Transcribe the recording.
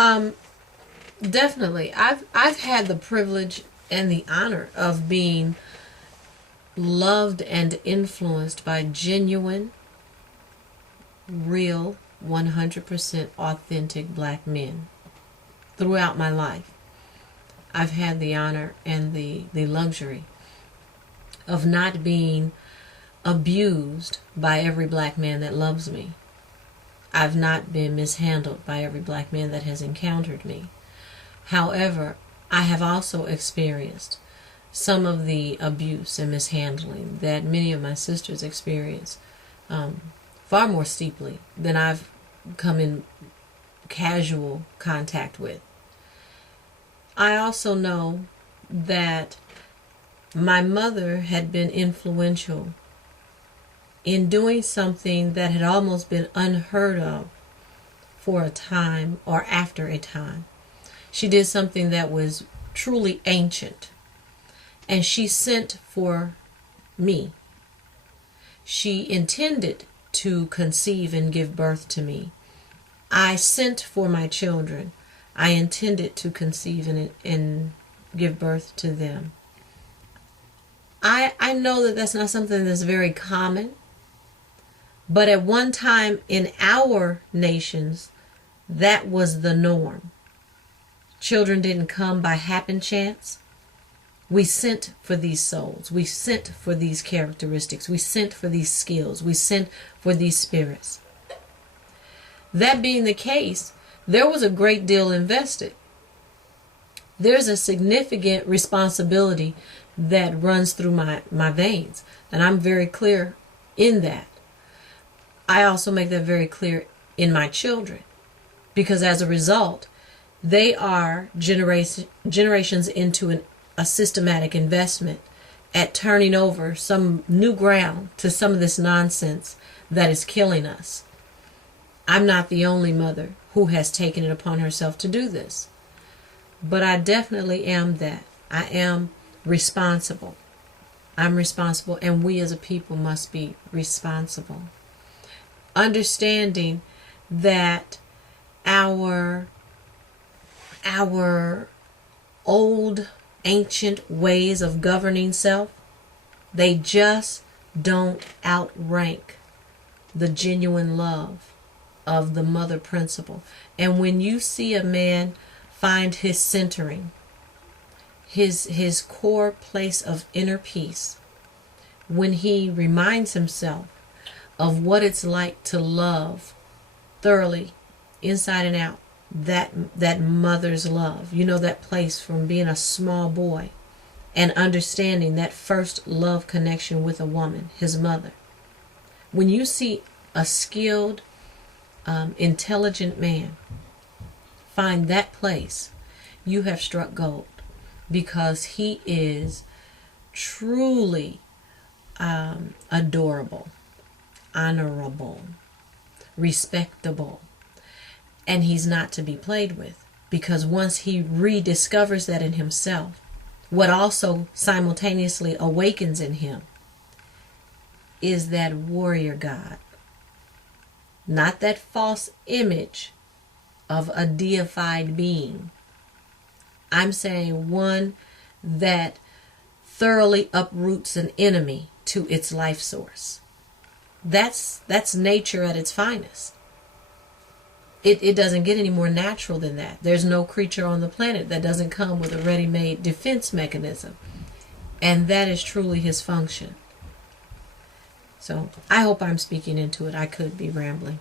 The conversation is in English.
Um, Definitely. I've had the privilege and the honor of being loved and influenced by genuine, real, 100% authentic black men throughout my life. I've had the honor and the luxury of not being abused by every black man that loves me. I've not been mishandled by every black man that has encountered me. However, I have also experienced some of the abuse and mishandling that many of my sisters experience, far more steeply than I've come in casual contact with. I also know that my mother had been influential in doing something that had almost been unheard of for a time or after a time. She did something that was truly ancient, and she sent for me. She intended to conceive and give birth to me. I sent for my children. I intended to conceive and give birth to them. I know that that's not something that's very common, but at one time in our nations, that was the norm. Children didn't come by happen chance. We sent for these souls. We sent for these characteristics. We sent for these skills. We sent for these spirits. That being the case, there was a great deal invested. There's a significant responsibility that runs through my veins, and I'm very clear in that. I also make that very clear in my children, because as a result, they are generations into a systematic investment at turning over some new ground to some of this nonsense that is killing us. I'm not the only mother who has taken it upon herself to do this, but I definitely am that. I am responsible. I'm responsible, and we as a people must be responsible. Understanding that our old ancient ways of governing self, they just don't outrank the genuine love of the mother principle. And when you see a man find his centering, his core place of inner peace, when he reminds himself of what it's like to love thoroughly, inside and out, that mother's love, that place from being a small boy and understanding that first love connection with a woman, his mother. When you see a skilled, intelligent man find that place, you have struck gold, because he is truly adorable, honorable, respectable, and he's not to be played with, because once he rediscovers that in himself, what also simultaneously awakens in him is that warrior God, not that false image of a deified being. I'm saying one that thoroughly uproots an enemy to its life source. That's nature at its finest. It doesn't get any more natural than that. There's no creature on the planet that doesn't come with a ready-made defense mechanism. And that is truly his function. So I hope I'm speaking into it. I could be rambling.